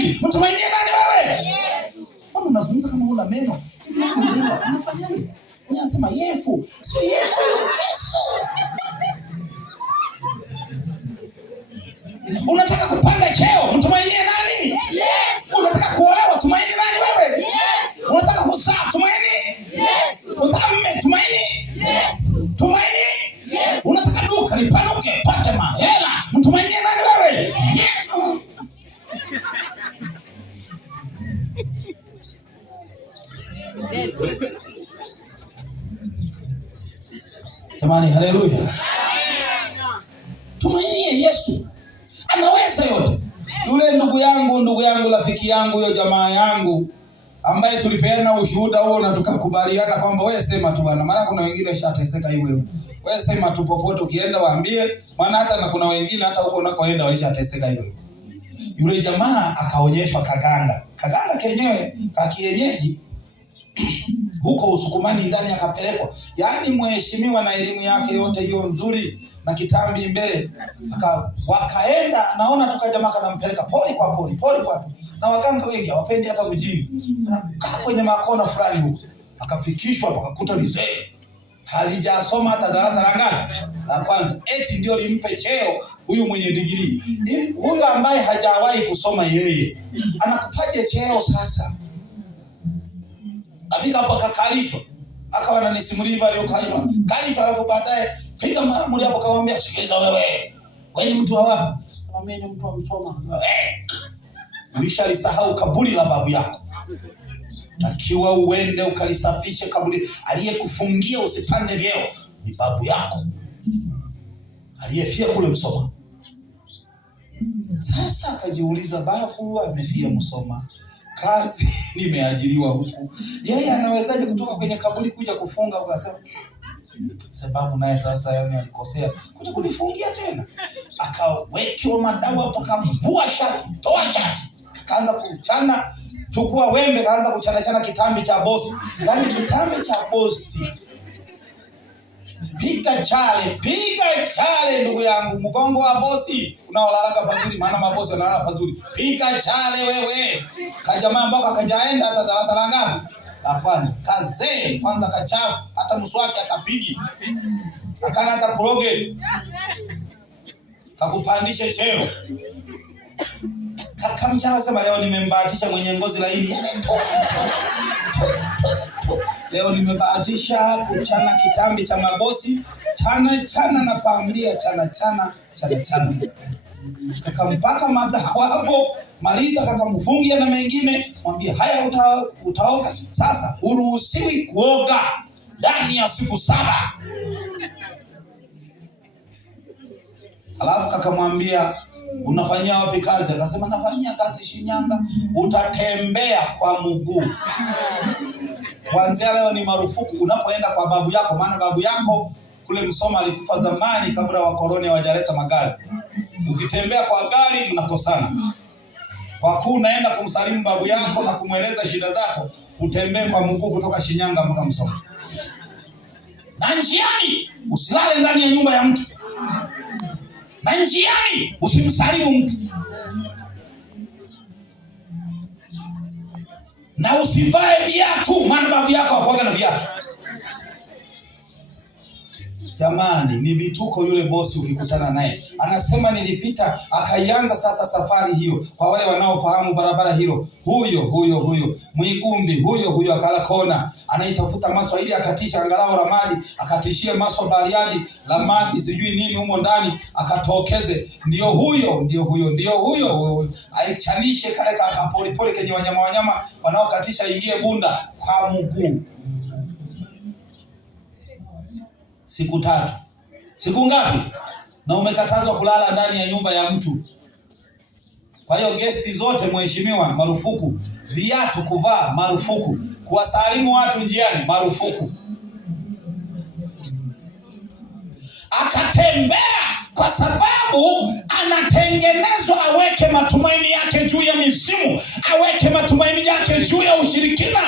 mengi. Mtumainie nani wewe? Yesu. Mbona unazungumza kama huna meno? Hivi unafanyaje? Unasema Yefu. Sio Yefu, Yesu. Unataka kupanda cheo, mtumainie nani? Yesu. Unataka kuolewa, tumaini nani wewe? Yesu. Unataka kuzaa, tumaini? Yesu. Unataka mme, tumaini? Yesu. Tumaini? Yesu. Unataka duka lipanuke, pate mahela, mtumainie nani wewe? Yesu. Yesu. Jamani, haleluya. Tumainie Yesu. Anaweza yote. Yule ndugu yangu, rafiki yangu, huyo jamaa yangu ambaye tulipeana ushuhuda huo na tukakubaliana kwamba wewe sema tu bwana, maana kuna wengine washateseka hiyo. Wewe sema tu popote ukienda waambie, maana hata na kuna wengine hata huko unakoenda walishateseka hiyo. Yule jamaa akaonyeshwa kaganga kenyewe ka kienyeji huko Usukumani ndani akapelekwa. Yaani mheshimiwa na elimu yake yote hiyo nzuri na kitambi mbele. Wakaenda naona tukajamaa kanampeleka poli kwa poli. Na waganga wengi hawapendi hata mjini. Anakaa kwenye makona fulani huko. Akafikishwa akakuta mzee. Halijasoma hata darasa la ngapi? La kwanza. Eti ndio limpe cheo huyu mwenye digrii. Huyu ambaye hajawahi kusoma yeye. Anakupaje cheo sasa? Afika hapo akakalishwa. Akawa ananisimulia aliyokalishwa. Kalishwa alafu baadaye piga mara moja hapo akamwambia, sikiliza wewe. Wewe ni mtu wa wapi? Sema mimi ni mtu wa Msoma. Ulishalisahau kaburi la babu yako. Takiwa uende ukalisafishe kaburi. Aliyekufungia usipande vyeo ni babu yako. Aliyefia kule Msoma. Sasa akajiuliza, babu amefia Msoma. Kazi nimeajiriwa huku. Yeye anawezaje kutoka kwenye kaburi kuja kufunga? Akasema sababu naye sasa yani alikosea kuja kunifungia tena. Akawekewa madawa hapo, kamvua shati, toa shati. Kaanza kuchana, chukua wembe, kaanza kuchana kitambi cha bosi. Yaani kitambi cha bosi. Piga chale ndugu yangu, mgongo wa bosi unaolalaga pazuri, maana mabosi wanalala pazuri. Piga chale wewe. Kajamaa ambao akajaenda hata darasa la ngapi? La kwanza. Kazee kwanza kachafu, hata mswaki akapigi. Akana hata Colgate. Kakupandishe cheo. Kakamchana sema leo nimembahatisha mwenye ngozi laini. Leo nimebahatisha kuchana kitambi cha mabosi. Chana na kuambia chana. Kakampaka madawa hapo, maliza kakamfungia na mengine, mwambie haya utaoga. Sasa uruhusiwi kuoga ndani ya siku 7. Alafu kakamwambia, unafanyia wapi kazi? Akasema nafanyia kazi Shinyanga. Utatembea kwa mguu. Kuanzia leo ni marufuku unapoenda kwa babu yako, maana babu yako kule Msoma alikufa zamani kabla wakoloni hawajaleta magari. Ukitembea kwa gari mnakosana. Kwa kuwa unaenda kumsalimu babu yako na kumweleza shida zako, utembee kwa mguu kutoka Shinyanga mpaka Msoma. Na njiani usilale ndani ya nyumba ya mtu. Na njiani usimsalimu mtu. Na usivae viatu, maana babu yako hakuaga na viatu. Jamani, ni vituko yule bosi ukikutana naye. Anasema nilipita, akaianza sasa safari hiyo. Kwa wale wanaofahamu barabara hilo, huyo Mwigumbi, huyo akala kona. Anaitafuta Maswa ili akatisha angalau Ramadi, akatishie Maswa Bariadi, Ramadi sijui nini humo ndani, akatokeze. Ndio huyo. Aichanishe kale kapolipoli kenye wanyama wanaokatisha ingie Bunda kwa mguu. Siku 3. Siku ngapi? Na umekatazwa kulala ndani ya nyumba ya mtu. Kwa hiyo gesti zote mheshimiwa marufuku. Viatu kuvaa marufuku. Kuwasalimu watu njiani marufuku. Akatembea kwa sababu anatengenezwa aweke matumaini yake juu ya mizimu, aweke matumaini yake juu ya ushirikina.